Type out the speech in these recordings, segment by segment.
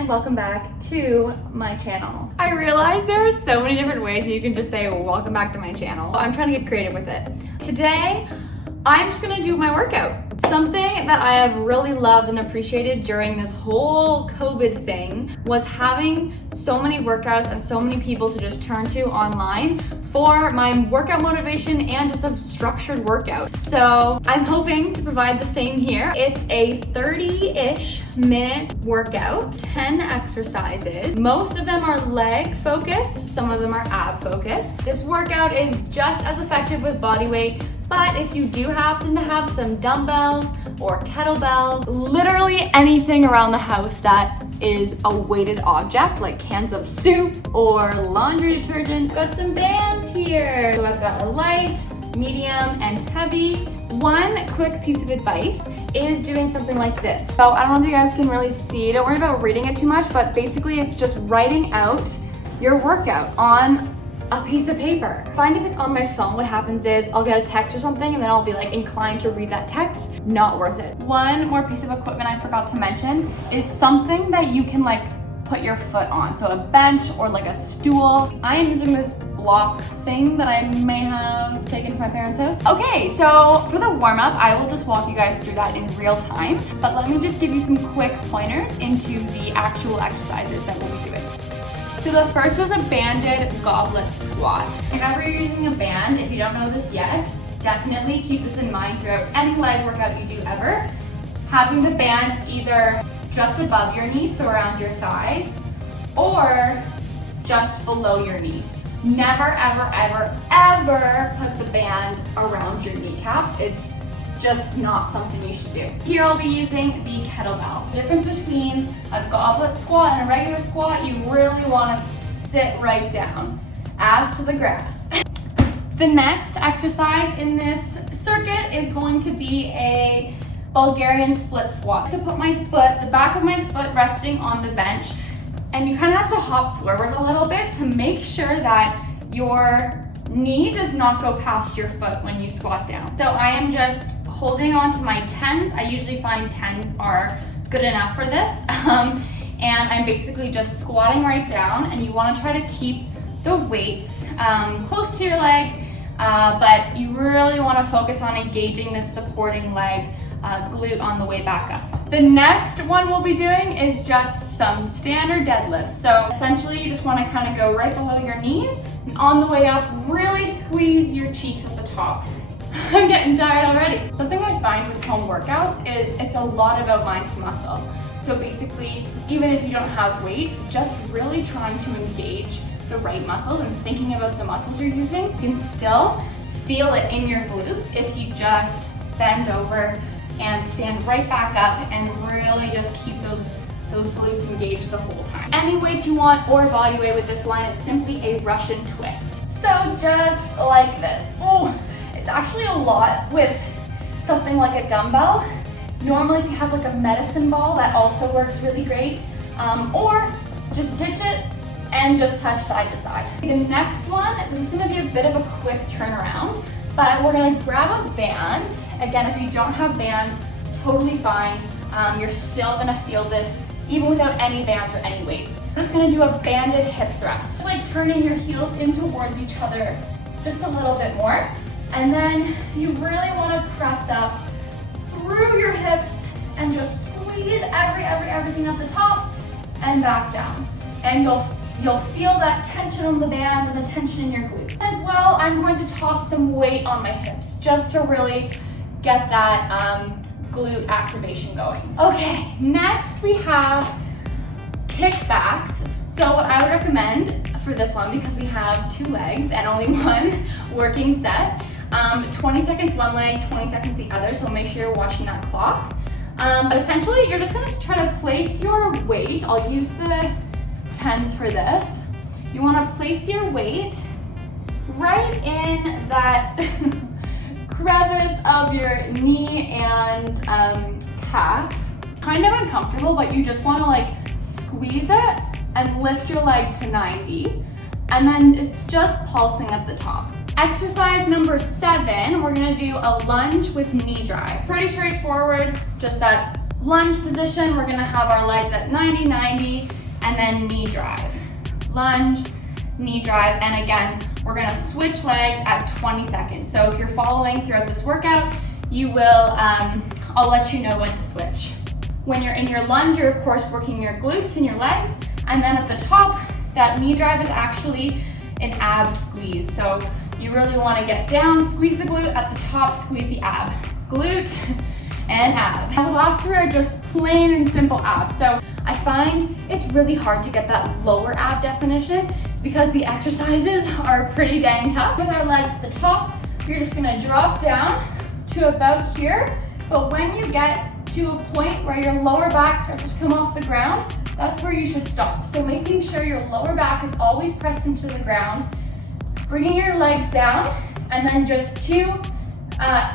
and welcome back to my channel. I realize there are so many different ways that you can just say welcome back to my channel. I'm trying to get creative with it. Today, I'm just gonna do my workout. Something that I have really loved and appreciated during this whole COVID thing was having so many workouts and so many people to just turn to online for my workout motivation and just a structured workout. So I'm hoping to provide the same here. It's a 30-ish minute workout, 10 exercises. Most of them are leg focused, some of them are ab focused. This workout is just as effective with body weight, but if you do happen to have some dumbbells or kettlebells, literally anything around the house that is a weighted object, like cans of soup or laundry detergent, got some bands here. So I've got a light, medium, and heavy. One quick piece of advice is doing something like this. So I don't know if you guys can really see, don't worry about reading it too much, but basically it's just writing out your workout on a piece of paper. Find if it's on my phone, what happens is I'll get a text or something and then I'll be like inclined to read that text. Not worth it. One more piece of equipment I forgot to mention is something that you can like put your foot on. So a bench or like a stool. I am using this block thing that I may have taken from my parents' house. Okay, so for the warm up, I will just walk you guys through that in real time. But let me just give you some quick pointers into the actual exercises that we'll be doing. So the first is a banded goblet squat. If ever you're using a band, if you don't know this yet, definitely keep this in mind throughout any leg workout you do ever. Having the band either just above your knee, so around your thighs, or just below your knee. Never, ever, ever, ever put the band around your kneecaps. It's just not something you should do. Here I'll be using the kettlebell. The difference between a goblet squat and a regular squat, you really want to sit right down, as to the grass. The next exercise in this circuit is going to be a Bulgarian split squat. To put my foot, the back of my foot resting on the bench, and you kind of have to hop forward a little bit to make sure that your knee does not go past your foot when you squat down. So I am just holding on to my 10s. I usually find 10s are good enough for this. And I'm basically just squatting right down, and you want to try to keep the weights close to your leg, but you really want to focus on engaging this supporting leg glute on the way back up. The next one we'll be doing is just some standard deadlifts. So essentially you just want to kind of go right below your knees, and on the way up, really squeeze your cheeks at the top. I'm getting tired already. Something I find with home workouts is it's a lot about mind to muscle. So basically, even if you don't have weight, just really trying to engage the right muscles and thinking about the muscles you're using. You can still feel it in your glutes if you just bend over and stand right back up and really just keep those glutes engaged the whole time. Any weight you want or body weight with this one is simply a Russian twist. So just like this. Oh, it's actually a lot with something like a dumbbell. Normally if you have like a medicine ball, that also works really great. Or just ditch it and just touch side to side. The next one, this is gonna be a bit of a quick turnaround, but we're gonna grab a band. Again, if you don't have bands, totally fine. You're still gonna feel this even without any bands or any weights. I'm just gonna do a banded hip thrust. Just like turning your heels in towards each other just a little bit more. And then you really wanna press up through your hips and just squeeze everything at the top and back down. And you'll feel that tension on the band and the tension in your glutes. As well, I'm going to toss some weight on my hips just to really get that glute activation going. Okay, next we have kickbacks. So what I would recommend for this one, because we have 2 legs and only one working set, 20 seconds one leg, 20 seconds the other, so make sure you're watching that clock. But essentially, you're just gonna try to place your weight. I'll use the 10s for this. You wanna place your weight right in that crevice of your knee and calf. Kind of uncomfortable, but you just wanna like squeeze it and lift your leg to 90, and then it's just pulsing at the top. Exercise number 7, we're gonna do a lunge with knee drive. Pretty straightforward, just that lunge position, we're gonna have our legs at 90, 90, and then knee drive. Lunge, knee drive, and again, we're gonna switch legs at 20 seconds. So if you're following throughout this workout, you will, I'll let you know when to switch. When you're in your lunge, you're of course working your glutes and your legs, and then at the top, that knee drive is actually an ab squeeze. So you really wanna get down, squeeze the glute, at the top, squeeze the ab. Glute and ab. And the last three are just plain and simple abs. So I find it's really hard to get that lower ab definition. It's because the exercises are pretty dang tough. With our legs at the top, you're just gonna drop down to about here. But when you get to a point where your lower back starts to come off the ground, that's where you should stop. So making sure your lower back is always pressed into the ground, bringing your legs down, and then just two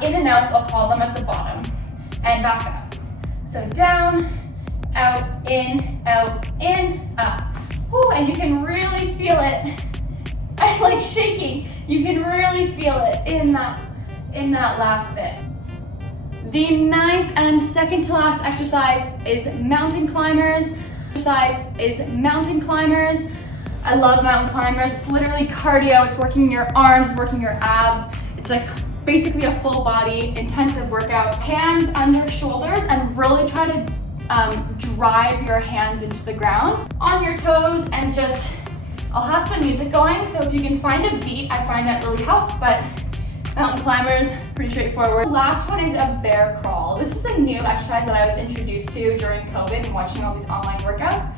in and outs, I'll call them, at the bottom, and back up. So down, out, in, up. Ooh, and you can really feel it. I'm like shaking. You can really feel it in that last bit. The 9th and second to last exercise is mountain climbers. I love mountain climbers. It's literally cardio. It's working your arms, working your abs. It's like basically a full body intensive workout. Hands under shoulders and really try to drive your hands into the ground on your toes, and just, I'll have some music going, so if you can find a beat, I find that really helps, but mountain climbers, pretty straightforward. The last one is a bear crawl. This is a new exercise that I was introduced to during COVID and watching all these online workouts.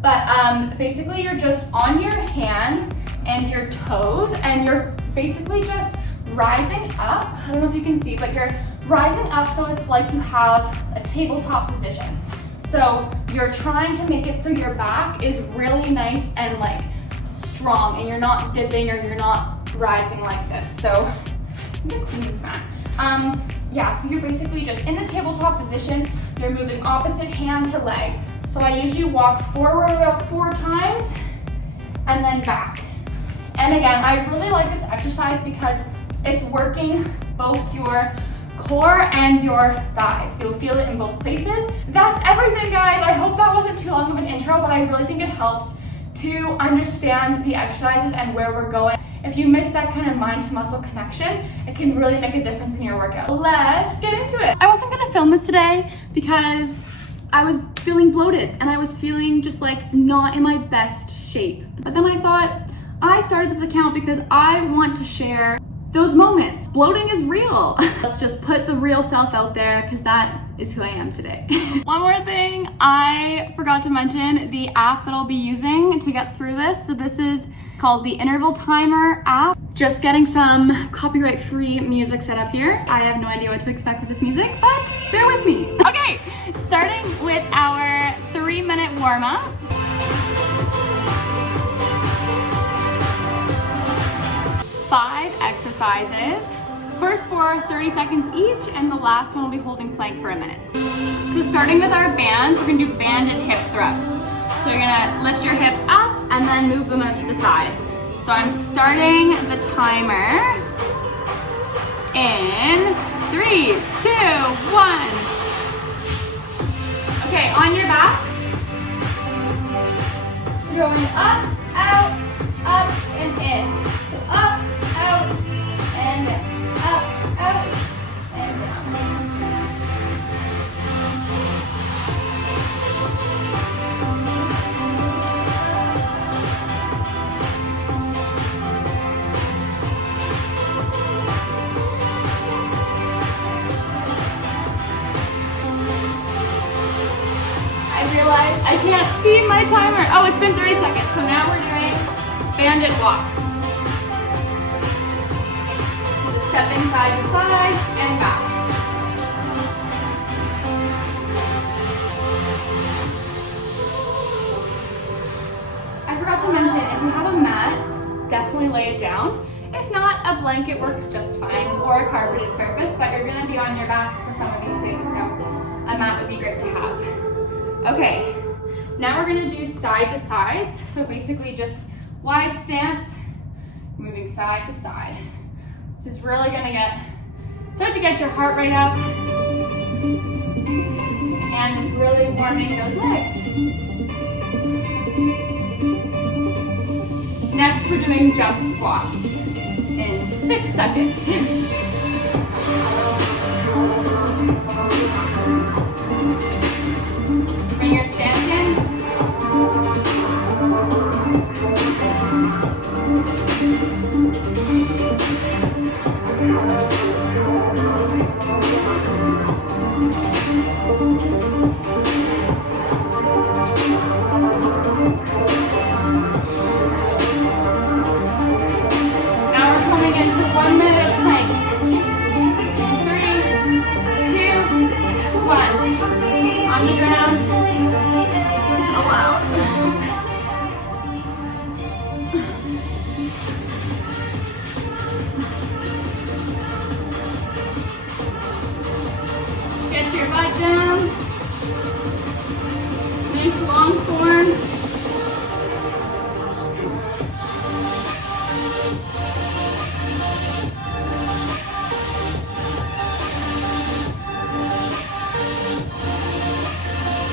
But basically you're just on your hands and your toes, and you're basically just rising up. I don't know if you can see, but you're rising up so it's like you have a tabletop position. So you're trying to make it so your back is really nice and like strong, and you're not dipping or you're not rising like this. So I'm gonna clean this mat. Yeah, so you're basically just in the tabletop position. You're moving opposite hand to leg. So I usually walk forward about 4 times and then back. And again, I really like this exercise because it's working both your core and your thighs. You'll feel it in both places. That's everything, guys. I hope that wasn't too long of an intro, but I really think it helps to understand the exercises and where we're going. If you miss that kind of mind to muscle connection, it can really make a difference in your workout. Let's get into it. I wasn't gonna film this today because I was feeling bloated and I was feeling just like not in my best shape. But then I thought, I started this account because I want to share those moments. Bloating is real. Let's just put the real self out there, because that is who I am today. One more thing, I forgot to mention the app that I'll be using to get through this. So this is called the Interval Timer app. Just getting some copyright-free music set up here. I have no idea what to expect with this music, but bear with me. Okay, starting with our 3-minute warm-up. Five exercises. First 4, 30 seconds each, and the last one will be holding plank for a minute. So starting with our bands, we're gonna do banded hip thrusts. So you're gonna lift your hips up and then move them out to the side. So I'm starting the timer in 3, 2, 1. Okay, on your backs. Going up, out, up, and in. So up, out, and in. Up, out, and down. I realized I can't see my timer. Oh, it's been 30 seconds. So now we're doing banded walks. Stepping side to side and back. I forgot to mention, if you have a mat, definitely lay it down. If not, a blanket works just fine, or a carpeted surface, but you're gonna be on your backs for some of these things, so a mat would be great to have. Okay, now we're gonna do side to sides. So basically just wide stance, moving side to side. This is really gonna start to get your heart rate up and Again, just really warming those legs. Next, we're doing jump squats in 6 seconds. Bring your stance in. Now we're coming into 1 minute of plank. 3, 2, 1. On the ground. Just kind of loud. Get your butt down. Nice long form.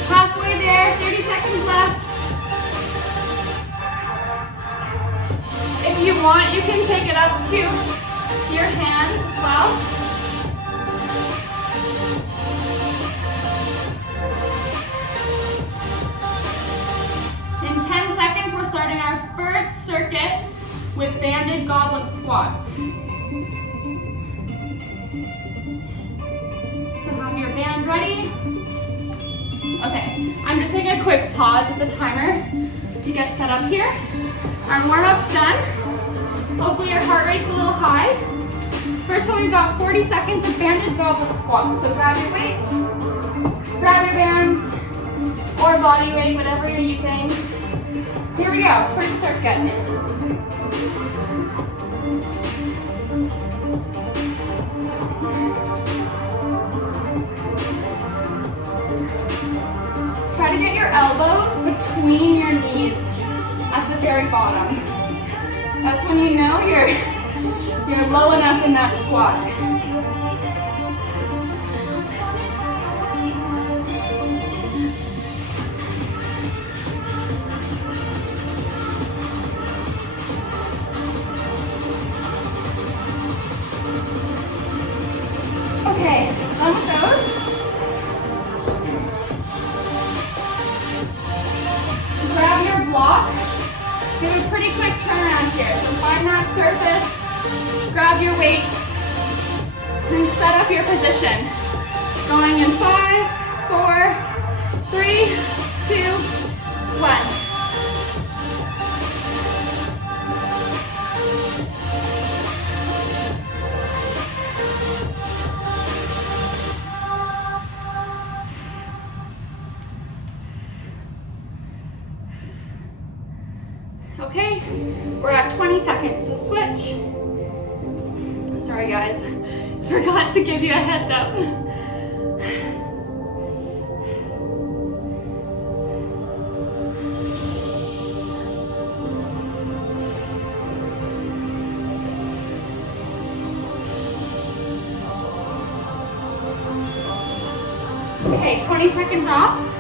Halfway there, 30 seconds left. If you want, you can take it up to your hands as well. In 10 seconds, we're starting our first circuit with banded goblet squats. So have your band ready. Okay, I'm just taking a quick pause with the timer to get set up here. Our warm-up's done. Hopefully your heart rate's a little high. First one, we've got 40 seconds of banded goblet squats. So grab your weights, grab your bands, or body weight, whatever you're using. Here we go, first circuit. Try to get your elbows between your knees at the very bottom. That's when you know you're low enough in that squat. Okay, done with those. Grab your block. Do a pretty quick turnaround here. So find that surface, grab your weights, and set up your position. Going in 5, 4, 3, 2, 1. Okay, we're at 20 seconds to switch. Sorry guys, forgot to give you a heads up. Okay, 20 seconds off.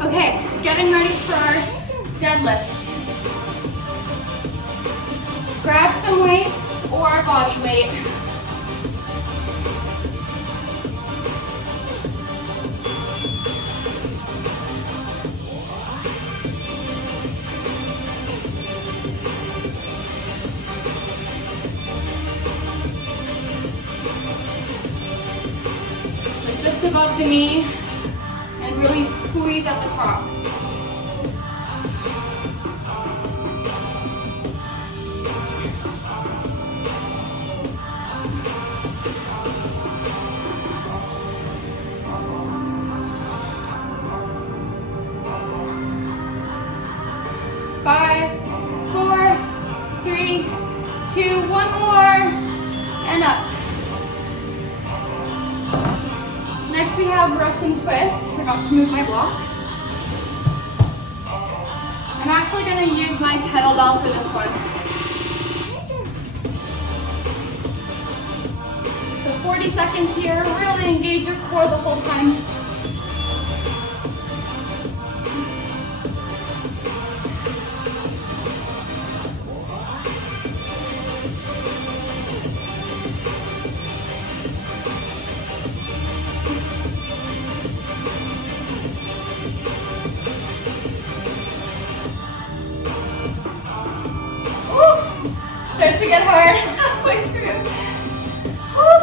Okay, getting ready for deadlifts. Grab some weights or body weight. So just above the knee and really squeeze at the top. Five, 4, 3, 2, one more, and up. Next we have Russian twist. Forgot to move my block. I'm actually going to use my kettlebell for this one. So 40 seconds here. Really engage your core the whole time. Starts to get hard halfway through. Woo.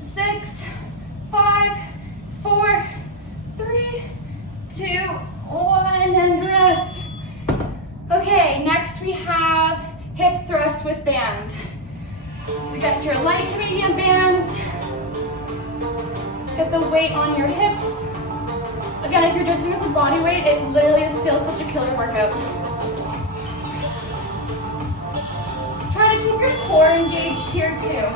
6, 5, 4, 3, 2, 1, and rest. Okay, next we have hip thrust with band. So get your light to medium bands. Get the weight on your hips. Again, if you're just doing this with body weight, it literally is still such a killer workout. Try to keep your core engaged here too.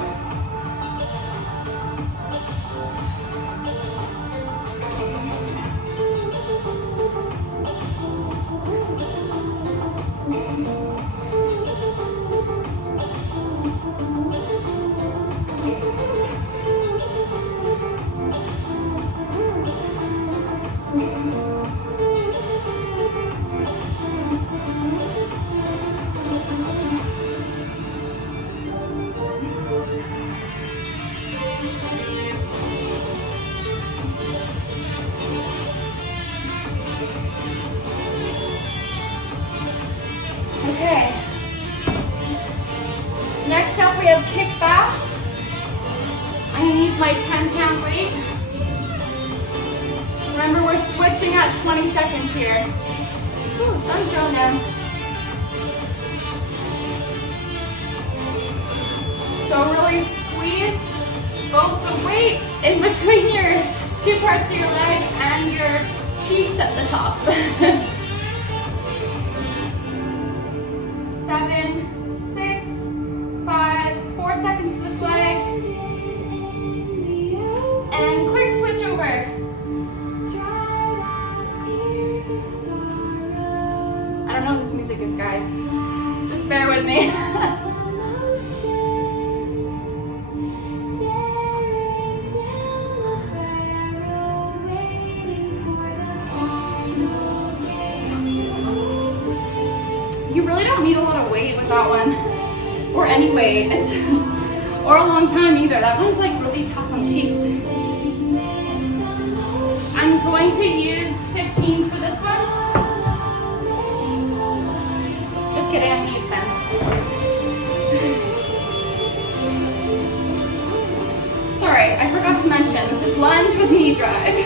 Okay. Next up we have kickbacks. I'm going to use my 10-pound weight. Remember, we're switching at 20 seconds here. Ooh, the sun's going down. So really squeeze both the weight in between your two parts of your leg and your cheeks at the top. 7, 6, 5, 4 seconds to this leg. And quick switch over. I don't know what this music is, guys. Just bear with me. You really don't need a lot of weight with that one, or any weight, or a long time either. That one's like really tough on the cheeks. I'm going to use 15s for this one. Just kidding, I'm going to use 10s. Sorry, I forgot to mention, this is lunge with knee drive.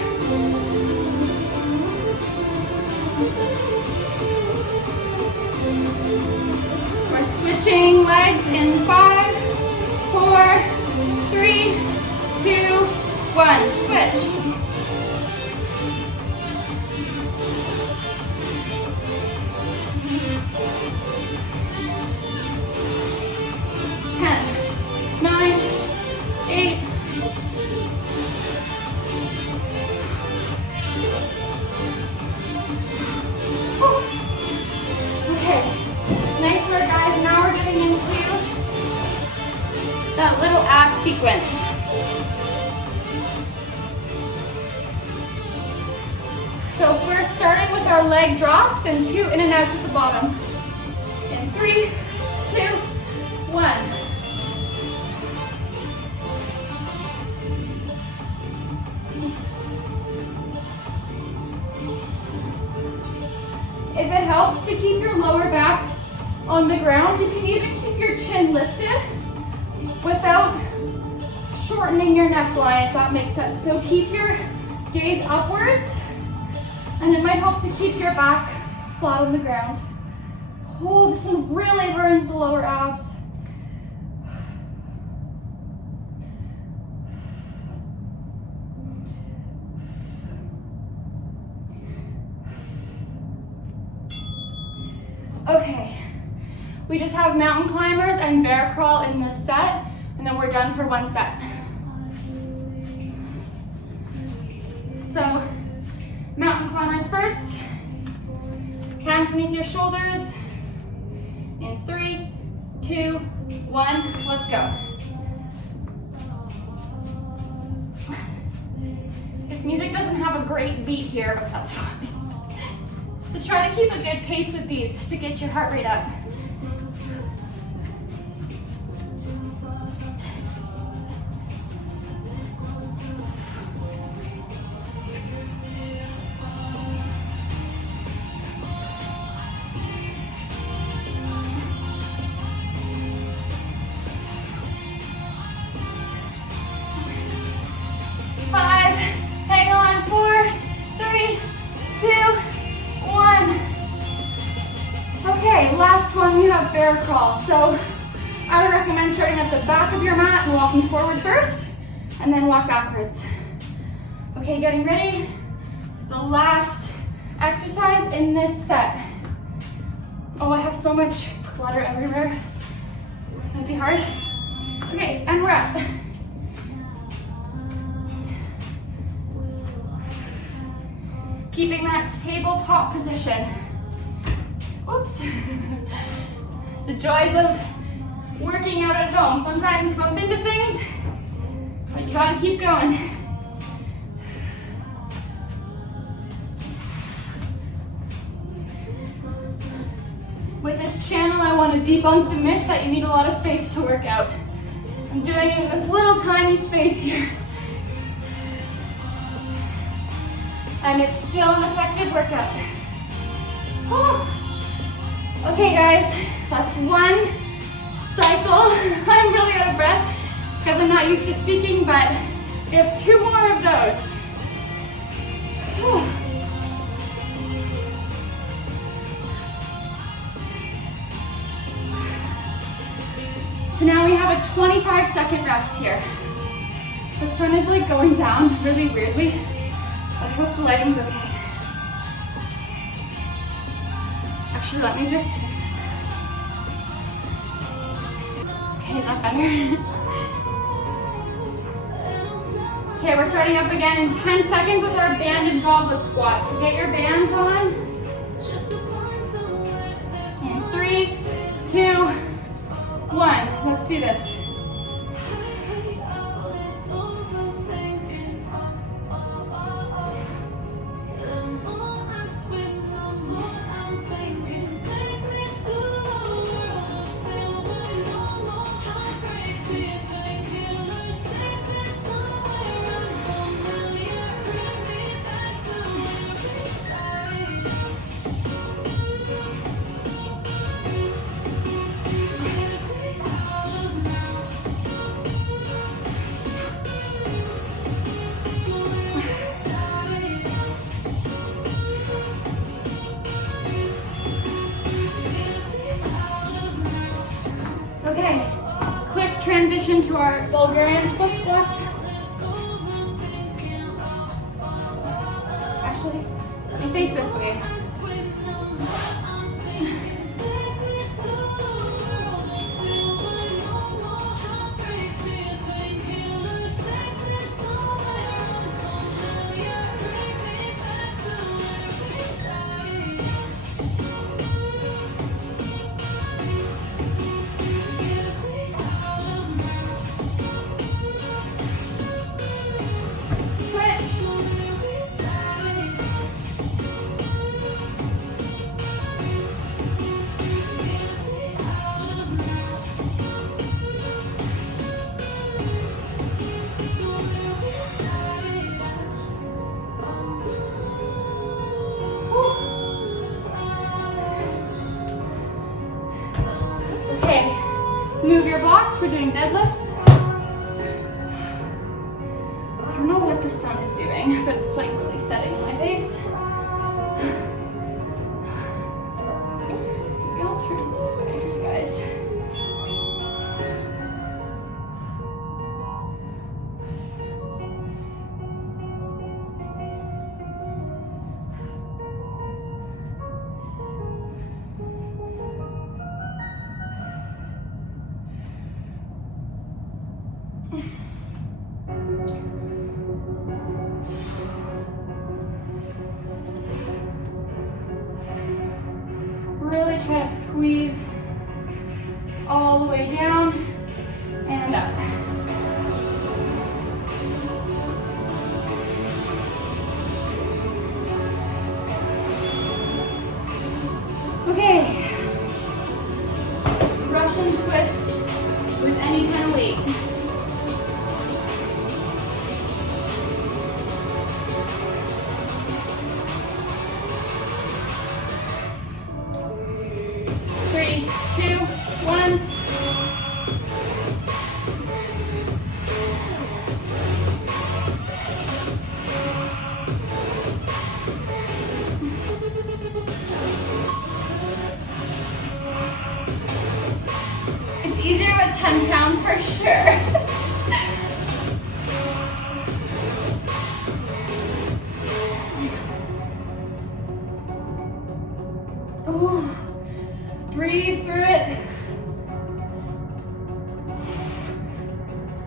We're switching legs in 5, 4, 3, 2, 1. Switch. That little ab sequence. So we're starting with our leg drops and 2 in and outs at the bottom. In 3, 2, 1. If it helps to keep your lower back on the ground, you can even keep your chin lifted without shortening your neckline, if that makes sense. So keep your gaze upwards, and it might help to keep your back flat on the ground. Oh, this one really burns the lower abs. Okay, we just have mountain climbers and bear crawl in this set, and then we're done for one set. So, mountain climbers first. Hands beneath your shoulders. 2, 1, let's go. This music doesn't have a great beat here, but that's fine. Just try to keep a good pace with these to get your heart rate up. Last one, we have bear crawl. So I would recommend starting at the back of your mat and walking forward first, and then walk backwards. Okay, getting ready. It's the last exercise in this set. Oh, I have so much clutter everywhere. Might be hard. Okay, and we're up. Keeping that tabletop position. Oops. The joys of working out at home. Sometimes you bump into things, but you gotta keep going. With this channel, I want to debunk the myth that you need a lot of space to work out. I'm doing it in this little tiny space here. And it's still an effective workout. Oh. Okay guys, that's one cycle. I'm really out of breath because I'm not used to speaking, but we have 2 more of those. So now we have a 25-second rest here. The sun is like going down really weirdly, but I hope the lighting's okay. Actually, let me just fix this. Okay, is that better? Okay, we're starting up again in 10 seconds with our banded goblet squats. So get your bands on. And 3, 2, 1. Let's do this. Okay, quick transition to our Bulgarian split squats. Actually, let me face this way. Move your blocks, we're doing deadlifts. I don't know what the sun is doing, but it's like really setting in my face. Maybe I'll turn this way for you guys. Really try to squeeze way down and up. Okay. Russian twist with any kind of weight. Three, two, one. It's easier with 10 pounds for sure. Oh, breathe through it.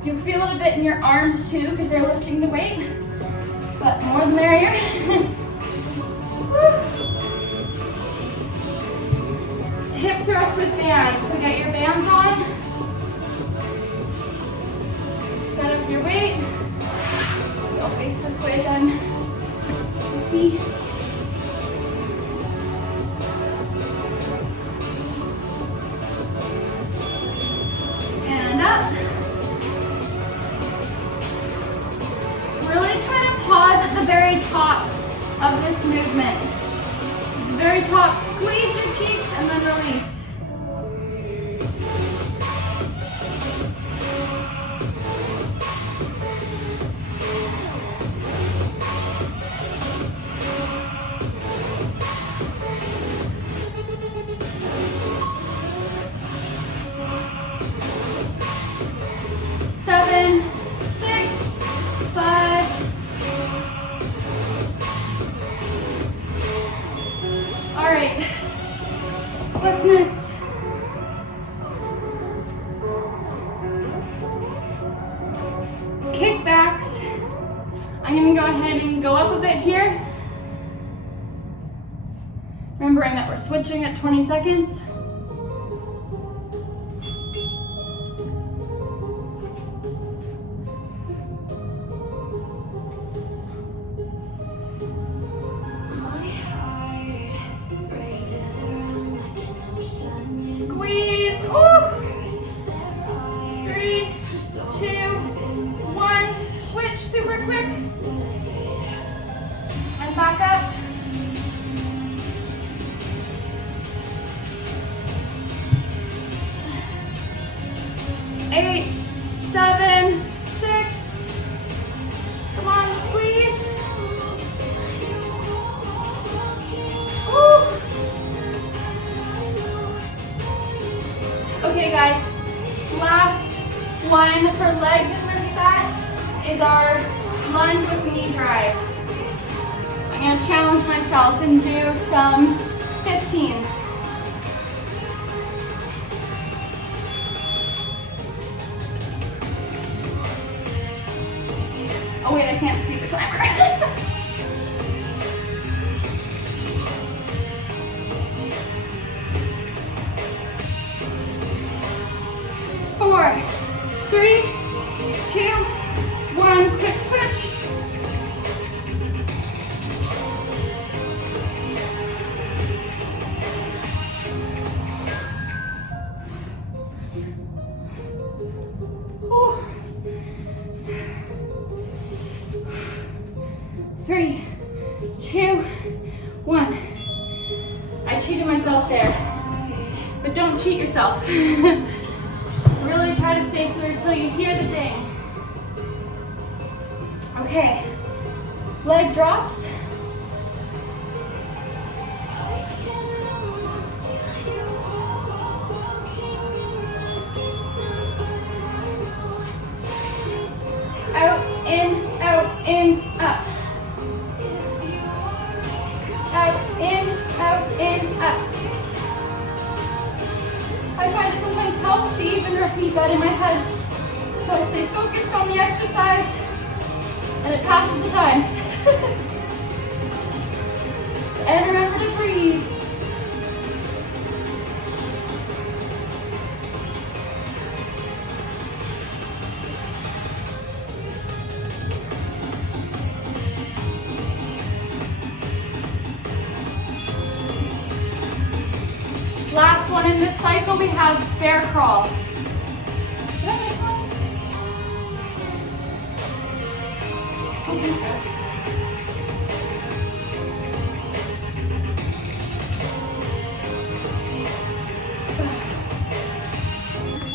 You'll feel it a bit in your arms too because they're lifting the weight, but more the merrier. Hip thrust with bands. So get your bands on. Set up your weight. You'll face this way then. So you can see. And up. Really try to pause at the very top of this movement. To the very top, squeeze your cheeks and then release. Seven, 6, 5. All right, what's next? Kickbacks. I'm gonna go ahead and go up a bit here. Remembering that we're switching at 20 seconds. Squeeze. Ooh. 3, 2, 1. Switch super quick. And back up. Eight, 7, 6. Come on, squeeze. Ooh. Okay guys, last one for legs in this set is our lunge with knee drive. I'm gonna challenge myself and do some 15s. Oh wait, I can't see the timer. 4, 3, 2, 1. Quick switch. Ooh. 3, 2, 1. I cheated myself there, but don't cheat yourself. Really try to stay clear until you hear the ding. Okay, leg drops. Out, in, up. Out, in, up. I find it sometimes helps to even repeat that in my head. So I stay focused on the exercise and it passes the time. And remember to breathe. one in this cycle, we have bear crawl. Did I miss one? I don't think so.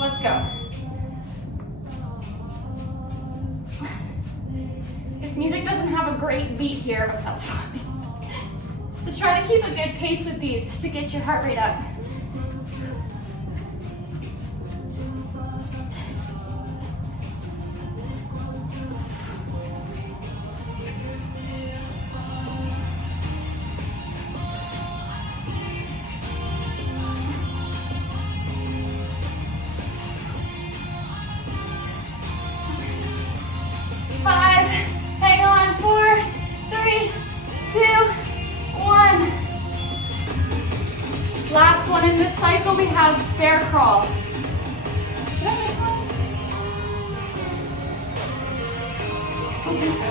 Let's go. This music doesn't have a great beat here, but that's fine. Just try to keep a good pace with these to get your heart rate up. Last one in this cycle, we have bear crawl. Did I miss one? I don't think so.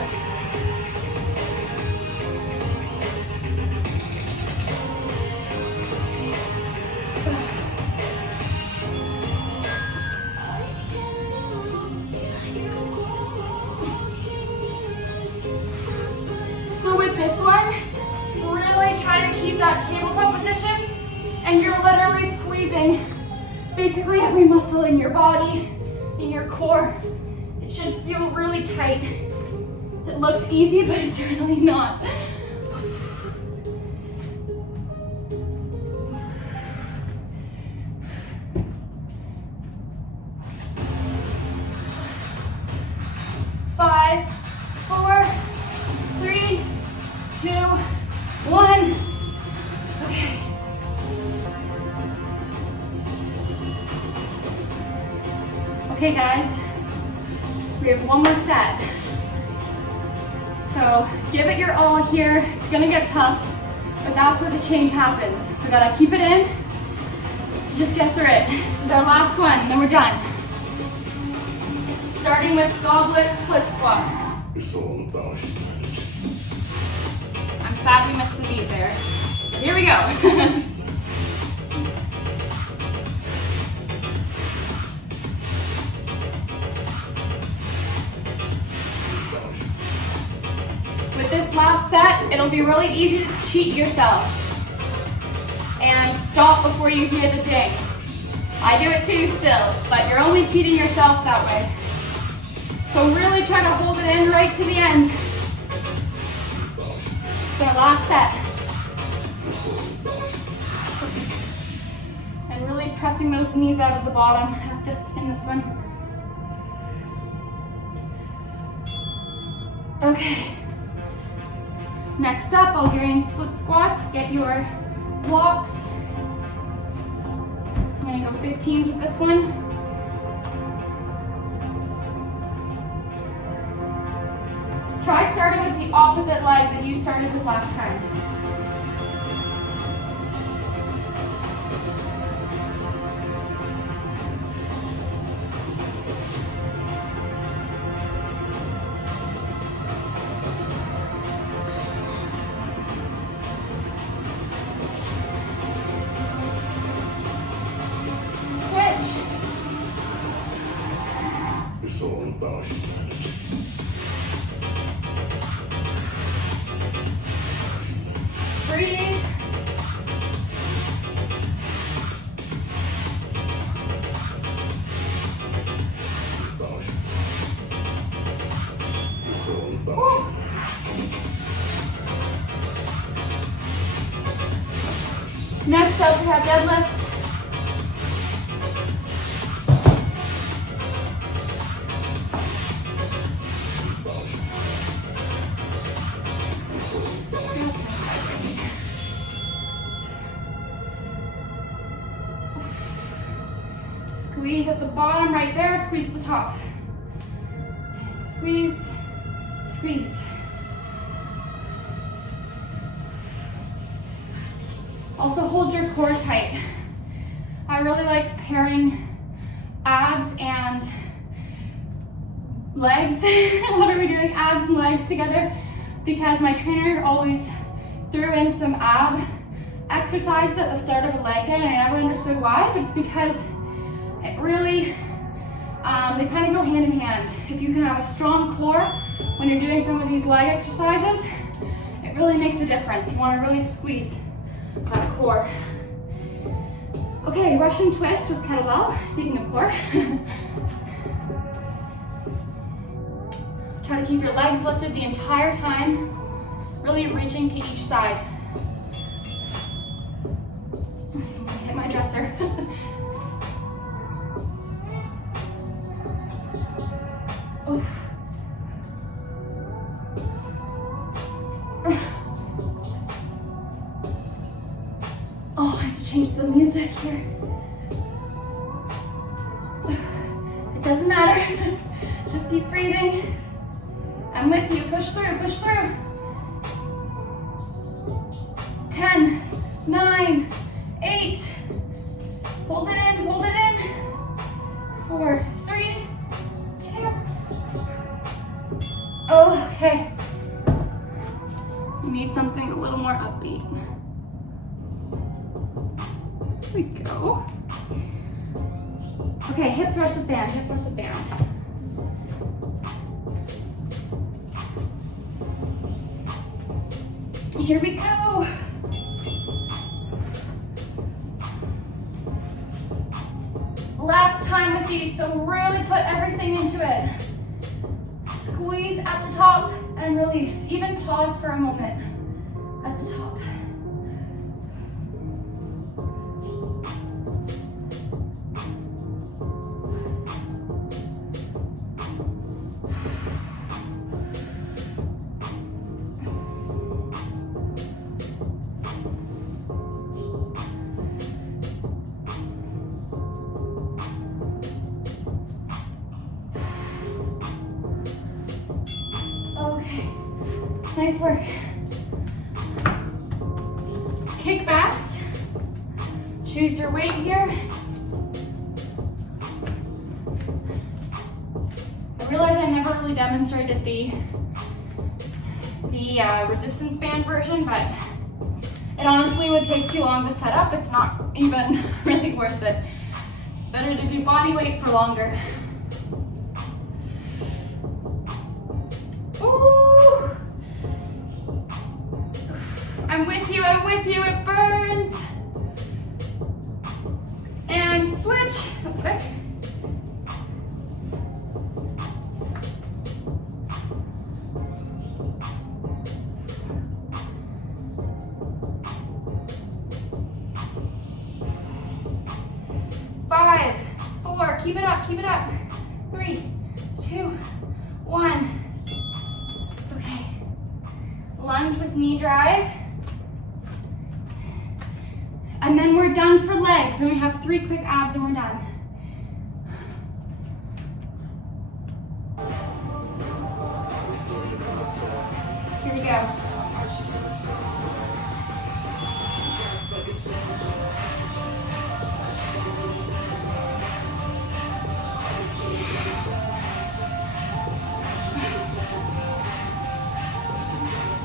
So with this one, really try to keep that tabletop position. And you're literally squeezing basically every muscle in your body, in your core. It should feel really tight. It looks easy, but it's really not. Five, 4, 3, 2, 1. Okay. Okay guys, we have one more set. So give it your all here. It's gonna get tough, but that's where the change happens. We gotta keep it in, just get through it. This is our last one, then we're done. Starting with goblet split squats. It's all about I'm sad we missed the beat there. Here we go. With this last set, it'll be really easy to cheat yourself and stop before you hear the ding. I do it too still, but you're only cheating yourself that way. So really try to hold it in right to the end. So last set. And really pressing those knees out of the bottom in this one. Okay. Next up, Bulgarian split squats. Get your blocks. I'm gonna go 15s with this one. Try starting with the opposite leg that you started with last time. It's all about Breathe. It's all about Next up, we have deadlifts. Squeeze at the bottom right there, squeeze the top. Squeeze, squeeze. Also hold your core tight. I really like pairing abs and legs. What are we doing? Abs and legs together, because my trainer always threw in some ab exercises at the start of a leg day, and I never understood why, but it's because it really, they kind of go hand in hand. If you can have a strong core when you're doing some of these leg exercises, it really makes a difference. You want to really squeeze that core. Okay, Russian twist with kettlebell, speaking of core. Try to keep your legs lifted the entire time, really reaching to each side. Hit my dresser. Oof. Oh, I have to change the music here. It doesn't matter. Just keep breathing. I'm with you. Push through, push through. 10, 9, 8. Hold it in, hold it in. 4, 3, 2. Oh, okay. You need something a little more upbeat. There we go. Okay, hip thrust with band, hip thrust with band. Here we go. Last time with these, so really put everything into it. Squeeze at the top and release. Even pause for a moment at the top. Nice work. Kickbacks. Choose your weight here. I realize I never really demonstrated the resistance band version, but it honestly would take too long to set up. It's not even really worth it. It's better to do body weight for longer. Ooh. I'm with you, it burns. And switch. That was quick. Five, 4, keep it up, keep it up. 3, 2, 1. Okay. Lunge with knee drive. And then we're done for legs, and we have 3 quick abs and we're done. Here we go.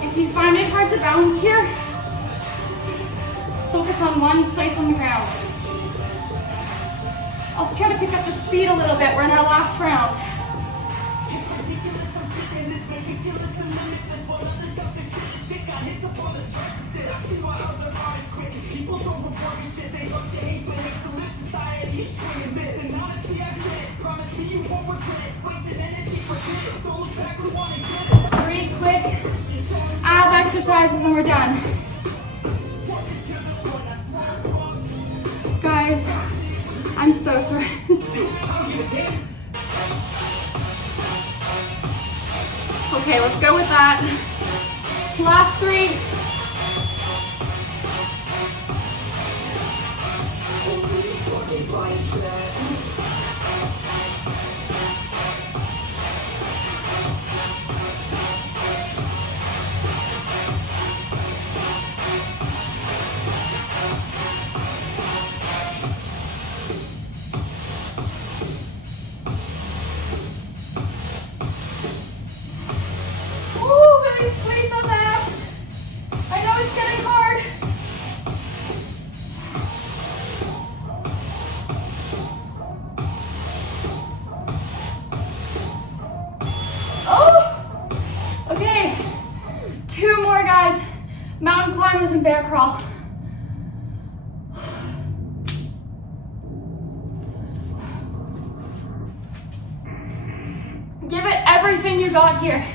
If you find it hard to balance here, focus on one place on the ground. Also try to pick up the speed a little bit. We're in our last round. Three quick ab exercises and we're done. Guys, I'm so sorry. Okay, let's go with that. Last 3. Squeeze those abs. I know it's getting hard. some bear crawl. Give it everything you got here.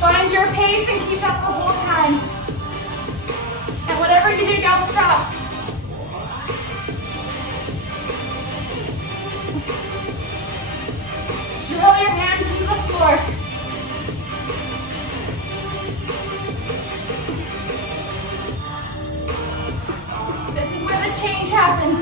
Find your pace and keep up the whole time. And whatever you do, don't stop. Drill your hands into the floor. This is where the change happens.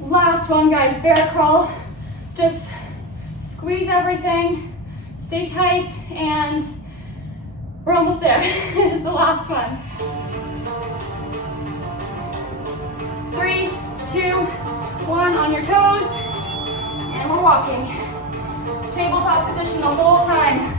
Last one, guys, bear crawl. Just squeeze everything, stay tight, and we're almost there. This is the last one. 3, 2, 1, on your toes, and we're walking. Tabletop position the whole time.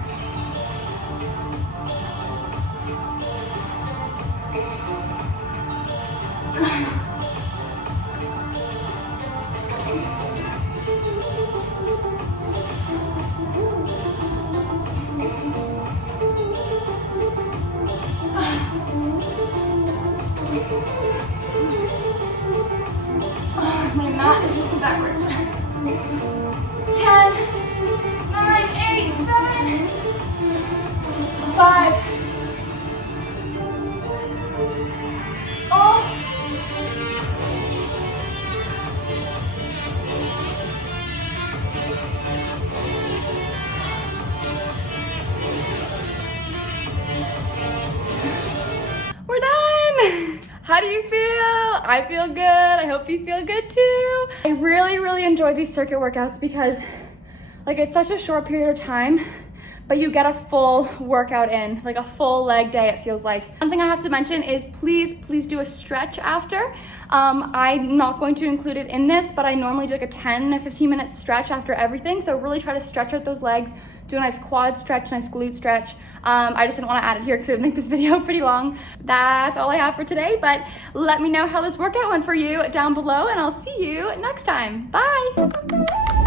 My mat is looking backwards. 10, 9, 8, 7, 5. Oh. We're done. How do you feel? I feel good. I hope you feel good too. I really enjoy these circuit workouts because like it's such a short period of time, but you get a full workout in, like a full leg day it feels like. One thing I have to mention is please do a stretch after. I'm not going to include it in this, but I normally do like a 10 or 15 minute stretch after everything. So really try to stretch out those legs, do a nice quad stretch, nice glute stretch. I just didn't want to add it here because it would make this video pretty long. That's all I have for today, but let me know how this workout went for you down below and I'll see you next time. Bye.